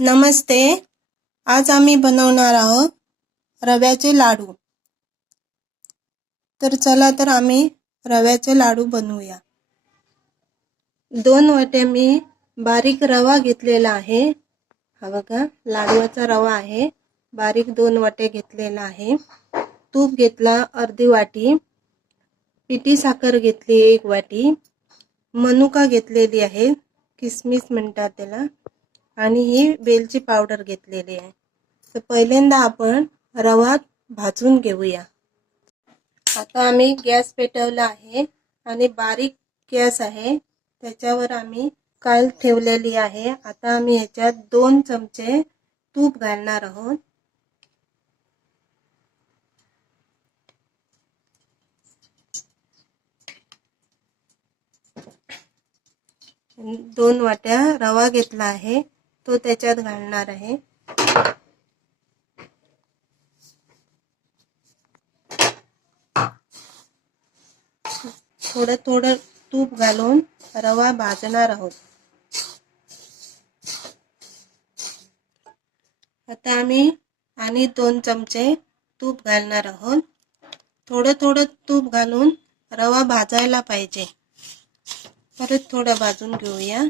नमस्ते. आज आम्ही बनवणार आहोत रव्याचे लाडू. तर चला तर आम्ही रव्याचे लाडू बनवूया. 2 वाटे मी बारीक रवा घेतलेला आहे. हा बघा, लाडूचा रवा आहे. बारीक 2 वाटे घेतलेला आहे. तूप घेतला अर्धी वाटी. पिठी साखर घेतली 1 वाटी. मनुका घेतलेली आहे, किसमिस म्हणतात त्याला, आणि ही वेलची पावडर घेतलेली आहे. तर पहिल्यांदा आपण रवा भाजून घेऊया. आता आम्ही गॅस पेटवला आहे आणि बारीक गॅस आहे, त्याच्यावर आम्ही काल ठेवलेली आहे. आता आम्ही ह्याच्यात 2 चमचे तूप घालणार आहोत. दोन वाट्या रवा घेतला आहे, तो त्याच्यात घालणार आहे. थोडं थोडं तूप घालून रवा भाजणार आहोत. आता आम्ही आणि 2 चमचे तूप घालणार आहोत. थोडं थोडं तूप घालून रवा भाजायला पाहिजे. परत थोडं भाजून घेऊया.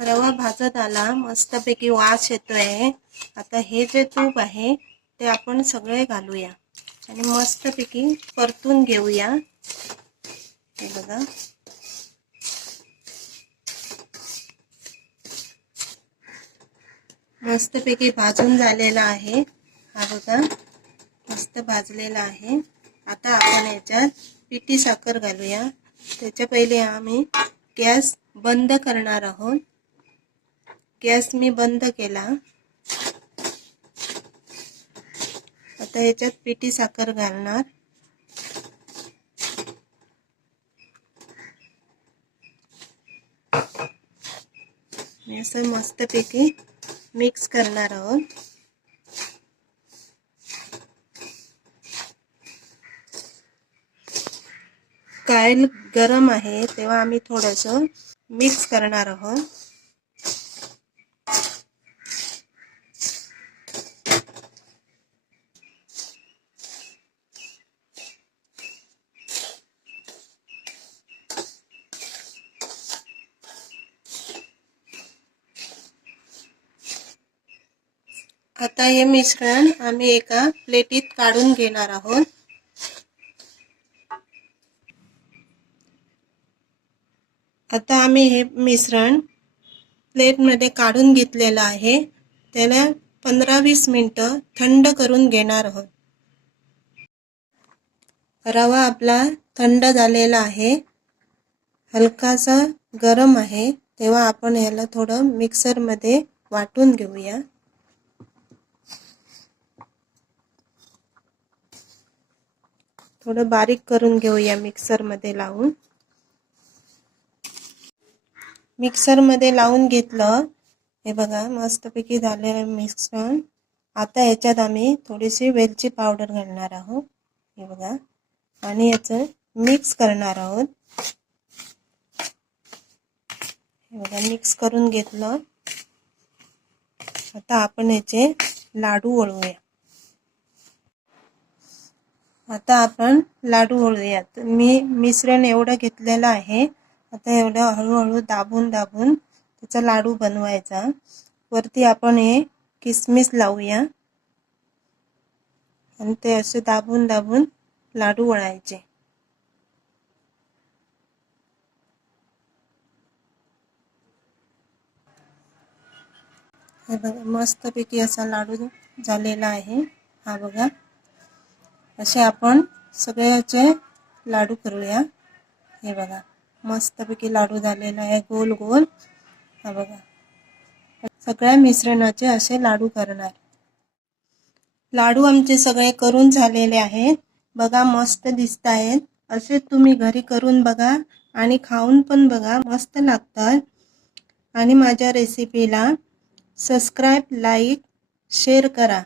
रवा भाजत आला, मस्तपैकी वास येतोय. आता हे जे तूप आहे ते आपण सगळे घालूया आणि मस्तपैकी परतून घेऊया. हे बघा, मस्तपैकी भाजून झालेला आहे. हा बघा, मस्त भाजलेला आहे. आता आपण याच्यात पिठी साखर घालूया. त्याच्या पहिले आम्ही गॅस बंद करणार आहोत. गॅस मी बंद केला. आता याच्यात पिठी साखर घालणार. असं मस्तपैकी मिक्स करणार आहोत. कायल गरम आहे तेव्हा आम्ही थोडंसं मिक्स करणार आहोत. आता हे मिश्रण आम्ही एका प्लेटीत काढून घेणार आहोत. आता आम्ही हे मिश्रण प्लेटमध्ये काढून घेतलेलं आहे. त्याला 15-20 मिनिटं थंड करून घेणार आहोत. रवा आपला थंड झालेला आहे, हलकासा गरम आहे, तेव्हा आपण याला थोडं मिक्सरमध्ये वाटून घेऊया. थोडं बारीक करून घेऊया मिक्सरमध्ये लावून. मिक्सरमध्ये लावून घेतलं. हे बघा, मस्तपैकी झालेलं मिश्रण. आता याच्यात आम्ही थोडीशी वेलची पावडर घालणार आहोत. हे बघा, आणि याचं मिक्स करणार आहोत. हे बघा, मिक्स करून घेतलं. आता आपण याचे लाडू वळवूया. आता आपण लाडू वळूयात. मी मिश्रण एवढं घेतलेलं आहे. आता एवढं हळूहळू दाबून दाबून त्याचा लाडू बनवायचा. वरती आपण हे किसमिस लावूया आणि ते असे दाबून दाबून लाडू वळायचे. हे बघा, मस्तपैकी असा लाडू झालेला आहे. हा बघा, असे आपण सगळ्याचे लाडू करूया. हे बघा, मस्तपैकी लाडू झालेला आहे, गोल गोल. हा बघा, सगळ्या मिश्रणाचे असे लाडू करणार. लाडू आमचे सगळे करून झालेले आहेत. बघा, मस्त दिसत आहेत. असे तुम्ही घरी करून बघा आणि खाऊन पण बघा, मस्त लागतात. आणि माझ्या रेसिपीला सबस्क्राईब, लाईक, शेअर करा.